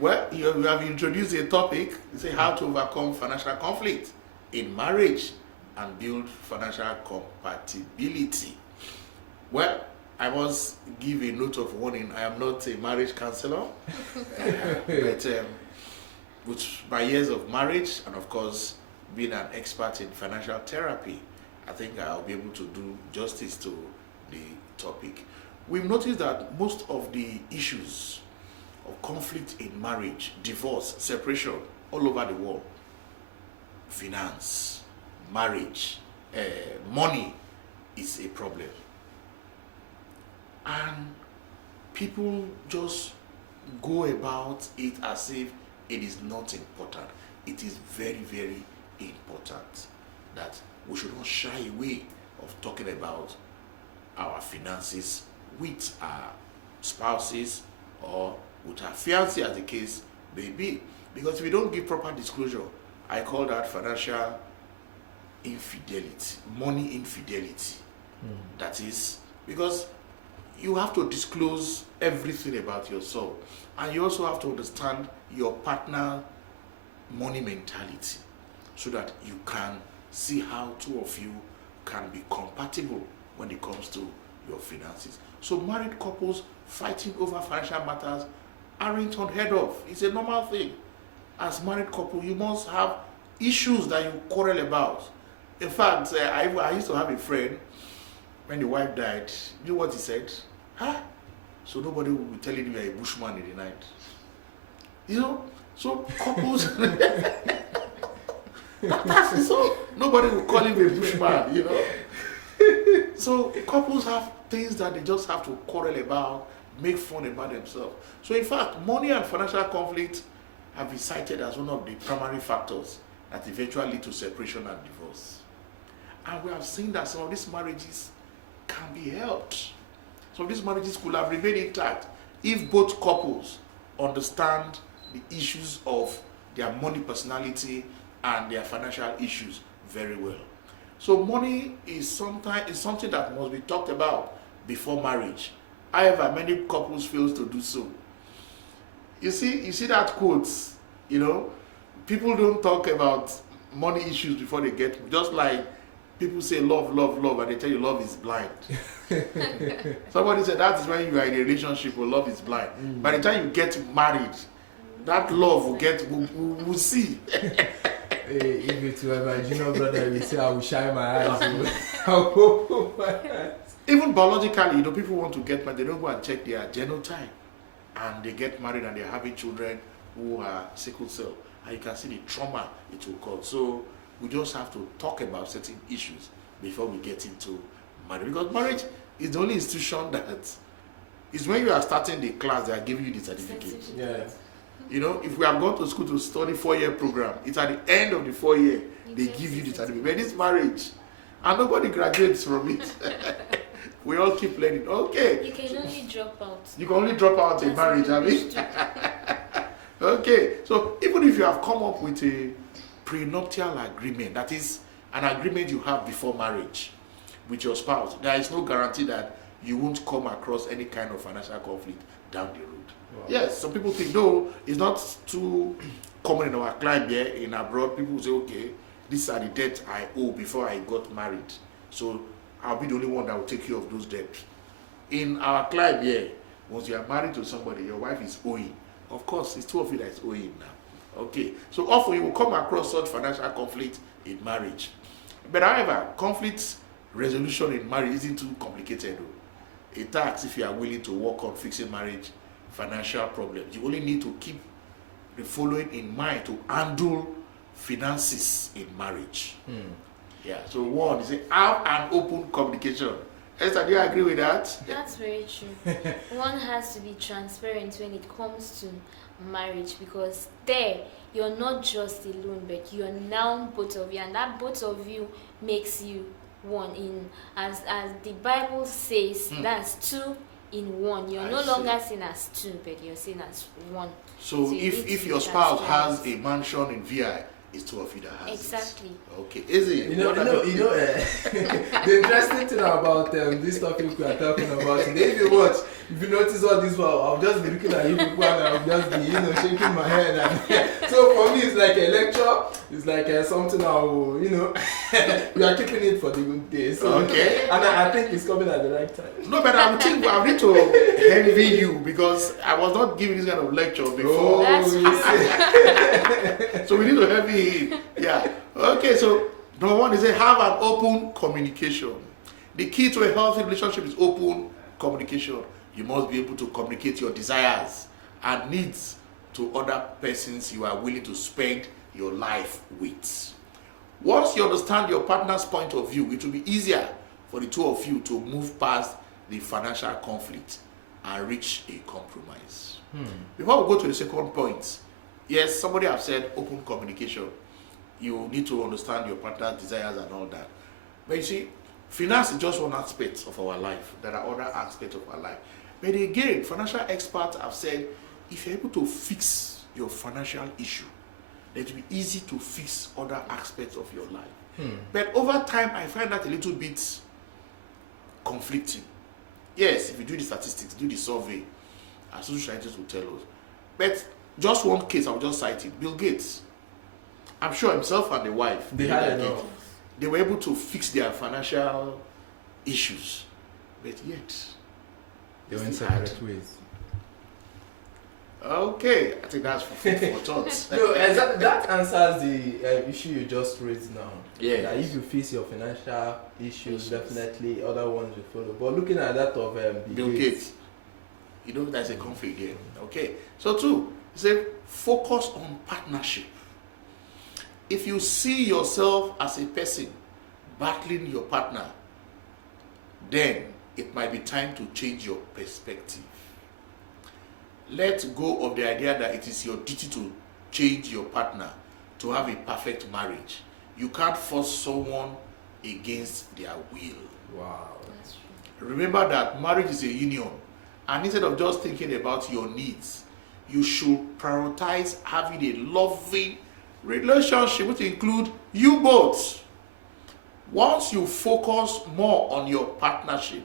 Well, you have introduced a topic, you say how to overcome financial conflict in marriage and build financial compatibility. Well, I must give a note of warning. I am not a marriage counselor, but with my years of marriage and of course being an expert in financial therapy, I think I'll be able to do justice to the topic. We've noticed that most of the issues of conflict in marriage, divorce, separation, all over the world, finance, marriage, money is a problem. And people just go about it as if it is not important. It is very, very important that we should not shy away of talking about our finances with our spouses or with our fiancé, as the case may be. Because if we don't give proper disclosure, I call that financial infidelity, money infidelity. That is, because you have to disclose everything about yourself, and you also have to understand your partner money mentality so that you can see how two of you can be compatible when it comes to your finances. So married couples fighting over financial matters aren't unheard of. It's a normal thing. As married couple, you must have issues that you quarrel about. In fact, I used to have a friend, when the wife died, you know what he said? Huh? So nobody will be telling you you're a bushman in the night. You know? So couples so nobody will call him a bushman, you know. So couples have things that they just have to quarrel about, make fun about themselves. So in fact, money and financial conflict have been cited as one of the primary factors that eventually lead to separation and divorce. And we have seen that some of these marriages can be helped. Some of these marriages could have remained intact if both couples understand the issues of their money personality and their financial issues very well. So money is something that must be talked about before marriage. However, many couples fail to do so. You see that quote, you know, people don't talk about money issues before they get, just like people say love, love, love, and they tell you love is blind. Somebody said that is when you are in a relationship where love is blind. By the time you get married, that love will see. If it were my junior brother, we say I will shine my eyes. I'll open my eyes. Even biologically, you know, people want to get married, they don't go and check their genotype. And they get married and they're having children who are sickle cell. And you can see the trauma it will cause. So we just have to talk about certain issues before we get into marriage. Because marriage is the only institution that is when you are starting the class, they are giving you the certificate. Yeah. You know, if we have gone to school to study 4-year program, it's at the end of the 4 year, they give you the certificate. But this marriage, and nobody graduates from it. We all keep learning. Okay. You can only drop out. You can only drop out in marriage, I mean. Okay. So even if you have come up with a prenuptial agreement, that is an agreement you have before marriage with your spouse, there is no guarantee that you won't come across any kind of financial conflict down the road. Wow. Yes, some people think, no, it's not too common in our climate here in abroad. People say, okay, these are the debts I owe before I got married. So I'll be the only one that will take care of those debts. In our climate here, once you are married to somebody, your wife is owing. Of course, it's two of you that is owing now. Okay, so often you will come across such financial conflict in marriage. But however, conflict resolution in marriage isn't too complicated. It asks if you are willing to work on fixing marriage financial problems. You only need to keep the following in mind to handle finances in marriage. Yeah, so one is have an open communication. Esther, do you agree with that? That's very true. One has to be transparent when it comes to marriage, because there you're not just alone, but you're now both of you, and that both of you makes you one. In as the Bible says, that's two in one. You're no longer seen as two, but you're seen as one. So if your spouse has a mansion in VI, it's two of you that has exactly. It. Okay, is it? You know, the interesting thing about this topic we are talking about today, if you watch, If you notice all this while, I'll just be looking at you people and I'll just be, shaking my head. And so for me, it's like a lecture. It's like something I'll, we are keeping it for the good days. So, Okay. And I think it's coming at the right time. No, but I need to envy you because I was not giving this kind of lecture before. That's true. So we need to envy him. Yeah. Okay, so number one is have an open communication. The key to a healthy relationship is open communication. You must be able to communicate your desires and needs to other persons you are willing to spend your life with. Once you understand your partner's point of view, it will be easier for the two of you to move past the financial conflict and reach a compromise. Before we go to the second point, yes, somebody have said open communication. You need to understand your partner's desires and all that. But you see, finance is just one aspect of our life. There are other aspects of our life. But again, financial experts have said, if you're able to fix your financial issue, then it will be easy to fix other aspects of your life. But over time, I find that a little bit conflicting. Yes, if you do the statistics, do the survey, as social scientists will tell us. But just one case, I'll just cite it. Bill Gates. I'm sure himself and the wife, they were able to fix their financial issues. But yet, they went separate ways. Okay, I think that's for thoughts. No, that answers the issue you just raised now. Yeah. That if you face your financial issues, definitely other ones will follow. But looking at that of Bill Gates, there's a conflict there. Okay, so two, say focus on partnership. If you see yourself as a person battling your partner, then it might be time to change your perspective. Let go of the idea that it is your duty to change your partner to have a perfect marriage. You can't force someone against their will. Wow. That's true. Remember that marriage is a union, and instead of just thinking about your needs, you should prioritize having a loving relationship, which include you both. Once you focus more on your partnership,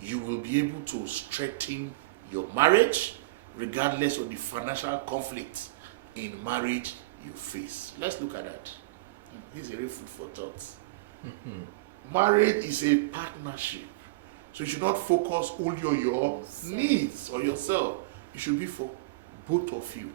you will be able to strengthen your marriage regardless of the financial conflict in marriage you face. Let's look at that. This is a real food for thought. Marriage is a partnership. So you should not focus only on your needs or yourself. It should be for both of you.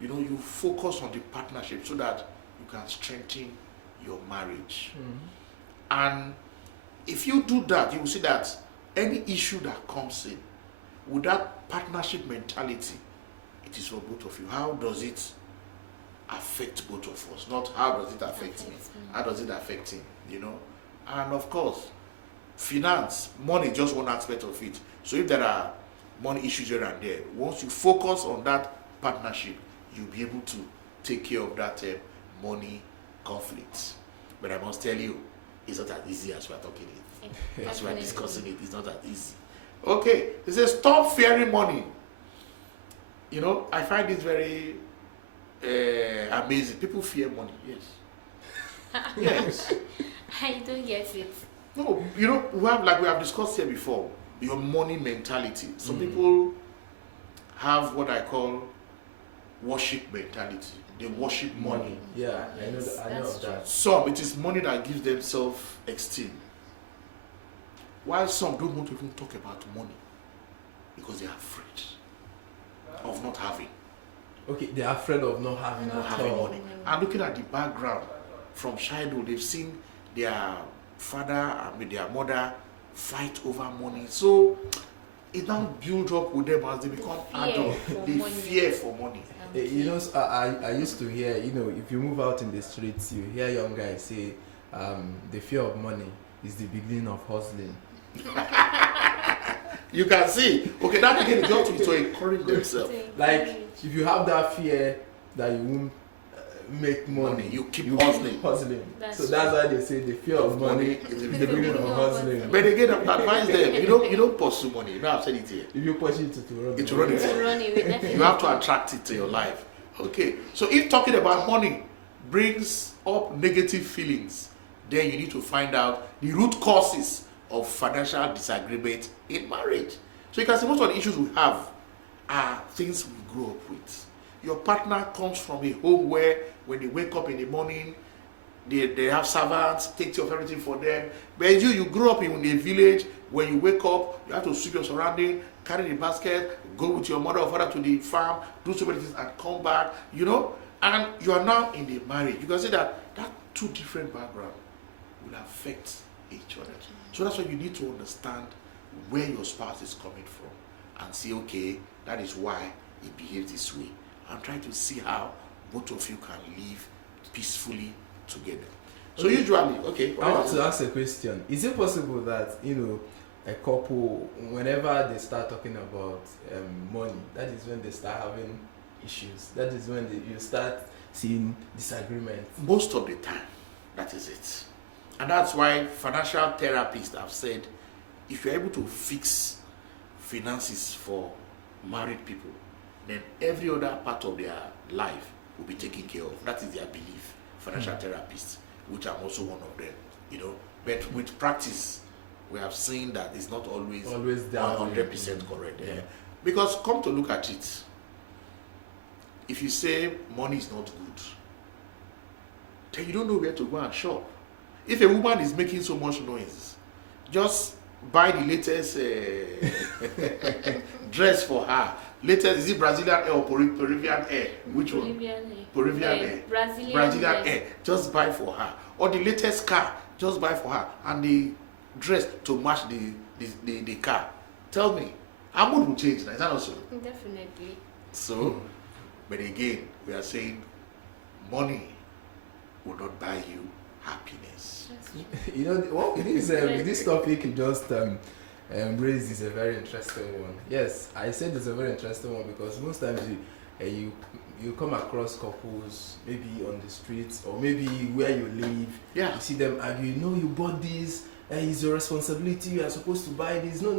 You focus on the partnership so that you can strengthen your marriage. And if you do that, you will see that any issue that comes in with that partnership mentality, it is for both of you. How does it affect both of us? Not how does it affect me? How does it affect him? And of course, finance, money is just one aspect of it. So if there are money issues here and there, once you focus on that partnership, you'll be able to take care of that money conflict. But I must tell you, it's not as easy as we're talking it. As we're discussing it, it's not that easy. Okay, it says stop fearing money. I find it very amazing. People fear money, yes. Yes. I don't get it. No, we have discussed here before, your money mentality. Some people have what I call worship mentality. They worship money. Yeah, I know of that. Some, it is money that gives them self-esteem. While some don't want to even talk about money because they are afraid of not having. Okay, they are afraid of not having money. And looking at the background from childhood, they've seen their father and their mother fight over money. So it now builds up with them as they become adults. They fear for money. I used to hear, if you move out in the streets, you hear young guys say, the fear of money is the beginning of hustling. You can see, okay, that again is just to encourage themselves. Like, if you have that fear that you won't make money, you keep hustling. So that's why they say the fear of money is the beginning of hustling. But again, I would advise them, you don't pursue money. I've said it here. If you pursue it, it will run away. You have to attract it to your life. Okay, so if talking about money brings up negative feelings, then you need to find out the root causes of financial disagreement in marriage. So you can see most of the issues we have are things we grew up with. Your partner comes from a home where when they wake up in the morning, they have servants, take care of everything for them. But you grew up in a village. When you wake up, you have to sweep your surrounding, carry the basket, go with your mother or father to the farm, do so many things and come back, and you are now in the marriage. You can see that two different backgrounds will affect each other. So that's why you need to understand where your spouse is coming from and say, okay, that is why he behaves this way. And try to see how both of you can live peacefully together. So usually, okay. I want to ask a question. Is it possible that, a couple, whenever they start talking about money, that is when they start having issues? That is when you start seeing disagreements? Most of the time, that is it. And that's why financial therapists have said, if you're able to fix finances for married people, then every other part of their life will be taken care of. That is their belief, financial therapists, which I'm also one of them, But with practice, we have seen that it's not always 100% correct. Yeah. Because come to look at it, if you say money is not good, then you don't know where to go and shop. If a woman is making so much noise, just buy the latest dress for her. Latest, is it Brazilian hair or Peruvian hair? Which one? Peruvian hair. Brazilian hair. Just buy for her. Or the latest car, just buy for her. And the dress to match the car. Tell me, our mood will change now. Is that also? Definitely. So, but again, we are saying money will not buy you happiness. This topic you just raised is a very interesting one. Yes, I said it's a very interesting one because most times you come across couples maybe on the streets or maybe where you live. Yeah. You see them argue. You bought this. It's your responsibility. You are supposed to buy this. No.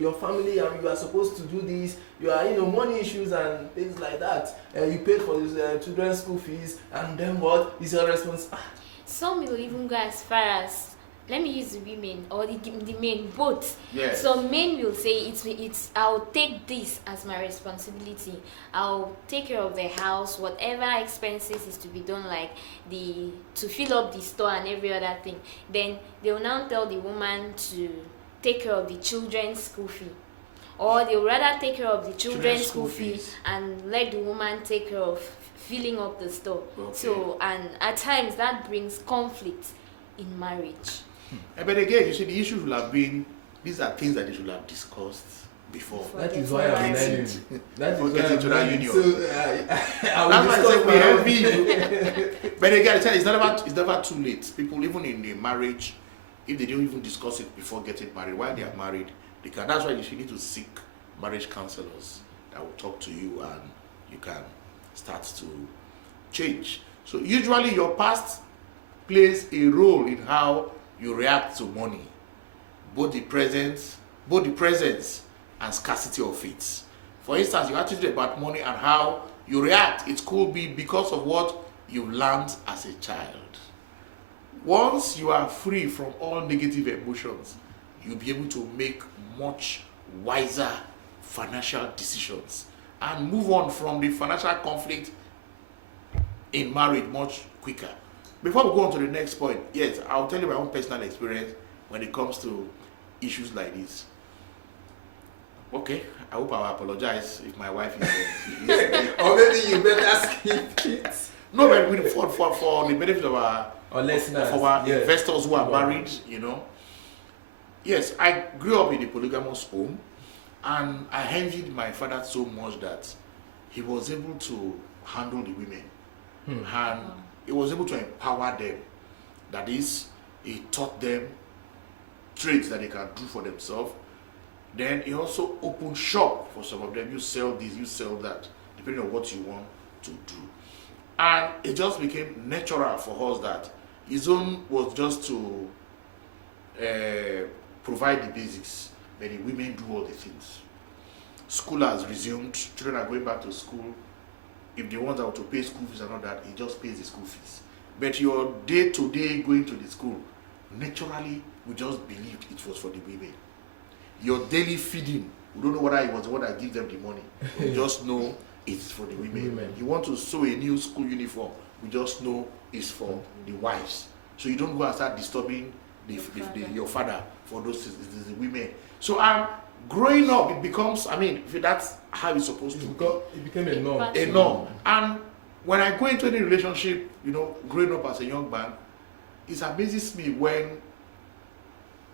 Your family and you are supposed to do this. You are, money issues and things like that. You paid for children's school fees, and then what is your responsibility? Some will even go as far as, let me use the women or the men, both. Yes. So men will say it's I'll take this as my responsibility. I'll take care of the house, whatever expenses is to be done, like to fill up the store and every other thing. Then they will now tell the woman to take care of the children's school fee. Or they will rather take care of the children's school fee and let the woman take care of filling up the store. Okay. So, and at times that brings conflict in marriage. But again, you see, the issue should have been, these are things that they should have discussed before. That is why I'm learning. That is why I'm learning. Union. So, That's why I said we help you. But again, it's never too late. People, even in the marriage, if they don't even discuss it before getting married, while they are married, they can. That's why you should need to seek marriage counselors that will talk to you and you can start to change. So usually your past plays a role in how you react to money, both the presence and scarcity of it. For instance, your attitude about money and how you react, it could be because of what you learned as a child. Once you are free from all negative emotions, you'll be able to make much wiser financial decisions and move on from the financial conflict in marriage much quicker. Before we go on to the next point, yes, I'll tell you my own personal experience when it comes to issues like this. Okay, I hope I'll apologize if my wife is or maybe you better skip it. No, but for the benefit of our listeners, investors who are married, Yes, I grew up in a polygamous home, and I envied my father so much that he was able to handle the women, and he was able to empower them. That is, he taught them trades that they can do for themselves. Then he also opened shop for some of them. You sell this, you sell that, depending on what you want to do. And it just became natural for us that his own was just to provide the basics, but the women do all the things. School has resumed, children are going back to school. If they want to pay school fees and all that, he just pays the school fees. But your day-to-day going to the school, naturally, we just believed it was for the women. Your daily feeding We don't know whether he was the one that gives them the money. We just know it's for the women. You want to sew a new school uniform, we just know it's for the wives. So you don't go and start disturbing your father for those things. It's the women. So growing up, it becomes, that's how it's supposed to be. It became a norm. A norm. And when I go into any relationship, growing up as a young man, it amazes me when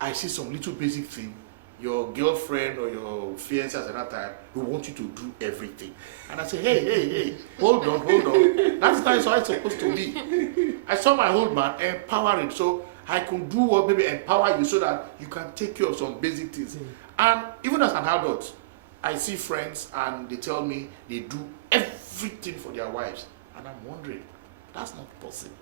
I see some little basic thing. Your girlfriend or your fiancé at that time will want you to do everything. And I say, hey, hold on. That's not how it's supposed to be. I saw my old man empowering, so I could do what maybe empower you so that you can take care of some basic things. And even as an adult, I see friends and they tell me they do everything for their wives. And I'm wondering, that's not possible.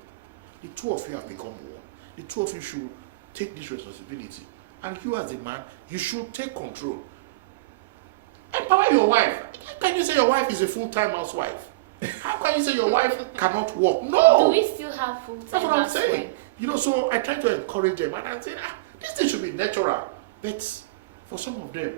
The two of you have become one. The two of you should take this responsibility. And you as a man, you should take control. Empower your wife. How can you say your wife is a full-time housewife? How can you say your wife cannot work? No! Do we still have full-time That's what I'm housewife? saying. So I try to encourage them. And I'm saying, this thing should be natural. But for some of them,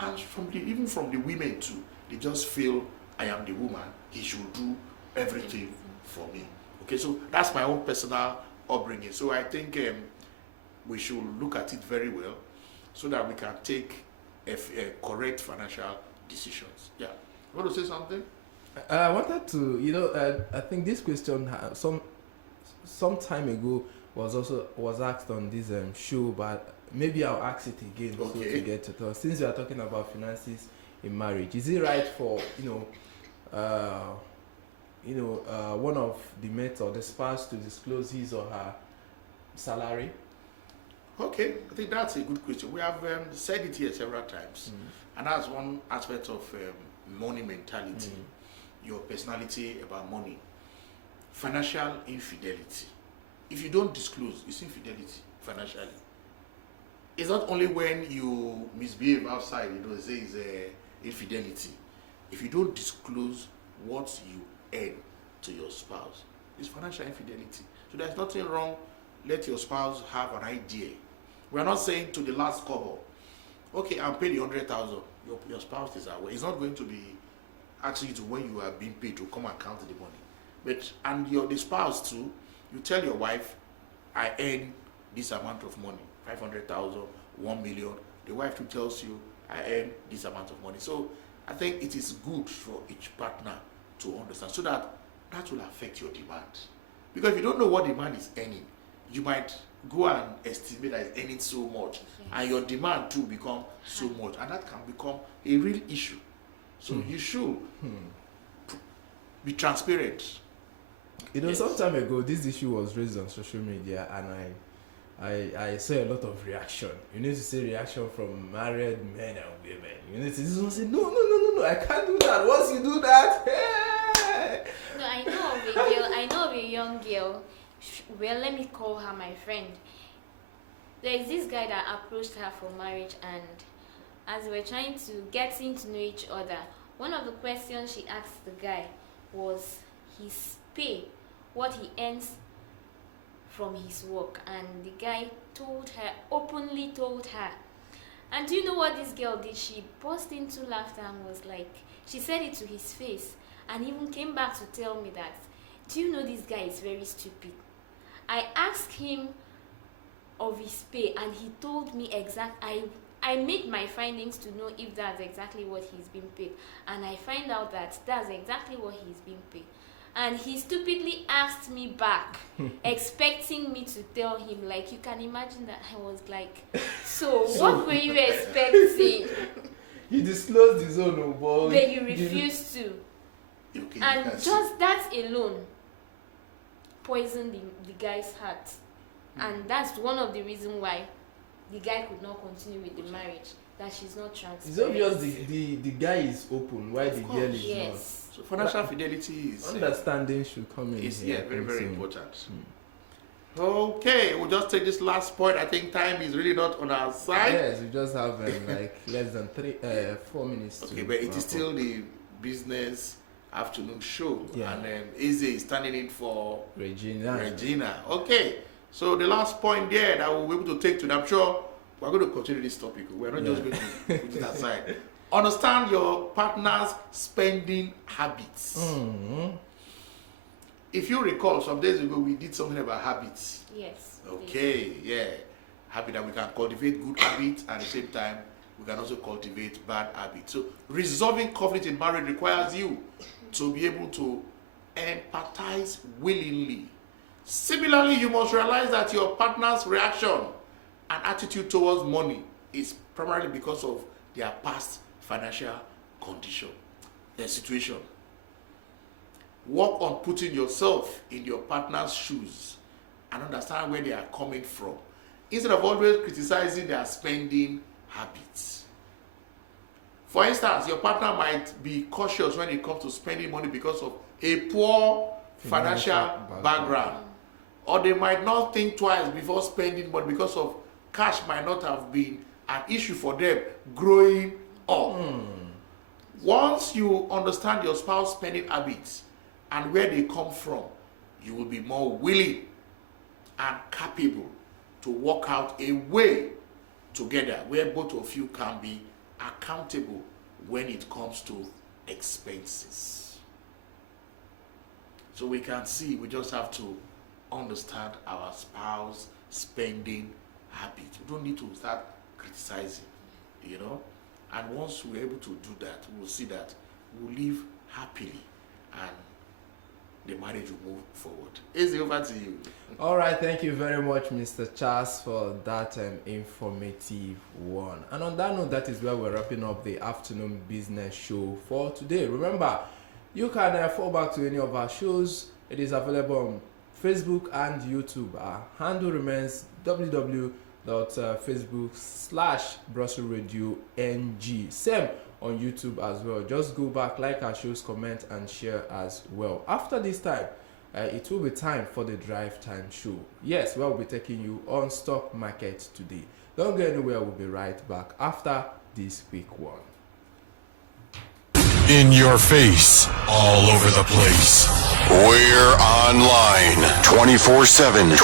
and even from the women too, they just feel, I am the woman. He should do everything for me. Okay, so that's my own personal upbringing. So I think we should look at it very well so that we can take correct financial decisions. Yeah. You want to say something? I wanted to, I think this question some time ago was asked on this show, but maybe I'll ask it again so to get to talk. Since we are talking about finances in marriage, is it right for one of the mates or the spouse to disclose his or her salary? Okay, I think that's a good question. We have said it here several times, and that's one aspect of money mentality, your personality about money. Financial infidelity. If you don't disclose, it's infidelity financially. It's not only when you misbehave outside, say it's infidelity. If you don't disclose what you earn to your spouse, it's financial infidelity. So there's nothing wrong. Let your spouse have an idea. We are not saying to the last couple, okay, I'm paid 100,000. Your spouse is aware. It's not going to be asking you to when you are being paid to come and count the money. But the spouse too, you tell your wife, I earn this amount of money, 500,000, 1 million. The wife too tells you, I earn this amount of money. So I think it is good for each partner to understand so that will affect your demand. Because if you don't know what the man is earning, you might go and estimate that it's earning so much, and your demand too become so much, and that can become a real issue. So you should be transparent. Some time ago, this issue was raised on social media, and I saw a lot of reaction. You need to see reaction from married men and women. You need to say, no, I can't do that. Once you do that, hey! No, I know of a young girl. Well, let me call her my friend. There is this guy that approached her for marriage, and as we were trying to get to know each other, one of the questions she asked the guy was his pay, what he earns from his work, and the guy openly told her. And do you know what this girl did? She burst into laughter and was like, she said it to his face, and even came back to tell me that, do you know this guy is very stupid? I asked him of his pay, and he told me I made my findings to know if that's exactly what he's being paid, and I find out that that's exactly what he's being paid. And he stupidly asked me back, expecting me to tell him. Like, you can imagine that I was like, so what were you expecting? He disclosed his own, but you refused to. Okay, and just that alone poisoned the guy's heart. And that's one of the reasons why the guy could not continue with the marriage, that she's not transparent. It's obvious the guy is open, why the girl is not. So financial fidelity is understanding should come in. It's very, very important. Okay, we'll just take this last point. I think time is really not on our side. Yes, we just have like less than 4 minutes. Okay, but it is still the business afternoon show, yeah. And Izzy is standing in for Regina. Okay, so the last point there that we'll be able to take to, I'm sure we're going to continue this topic. We're not just going to put it aside. Understand your partner's spending habits. If you recall, some days ago we did something about habits. Yes. Okay, yeah. Habit that we can cultivate good habits, at the same time we can also cultivate bad habits. So resolving conflict in marriage requires you to be able to empathize willingly. Similarly, you must realize that your partner's reaction and attitude towards money is primarily because of their past financial condition, their situation. Work on putting yourself in your partner's shoes and understand where they are coming from, instead of always criticizing their spending habits. For instance, your partner might be cautious when it comes to spending money because of a poor financial background. Or they might not think twice before spending money because of cash might not have been an issue for them growing up. Once you understand your spouse spending habits and where they come from, you will be more willing and capable to work out a way together where both of you can be accountable when it comes to expenses. So we can see, we just have to understand our spouse spending habits. We don't need to start criticizing, you know. And once we're able to do that, we'll see that we'll live happily and the marriage will move forward. Is over to you. All right, thank you very much, Mr. Charles, for that informative one. And on that note, that is where we're wrapping up the afternoon business show for today. Remember, you can fall back to any of our shows. It is available on Facebook and YouTube. Our handle remains www.facebook.com/BroadstreetRadioNG. Same on YouTube as well. Just go back, like our shows, comment and share as well. After this time, it will be time for the Drive Time Show. Yes, we'll be taking you on stock market today. Don't go anywhere, we'll be right back after this quick one. In your face, all over the place. We're online 24/7.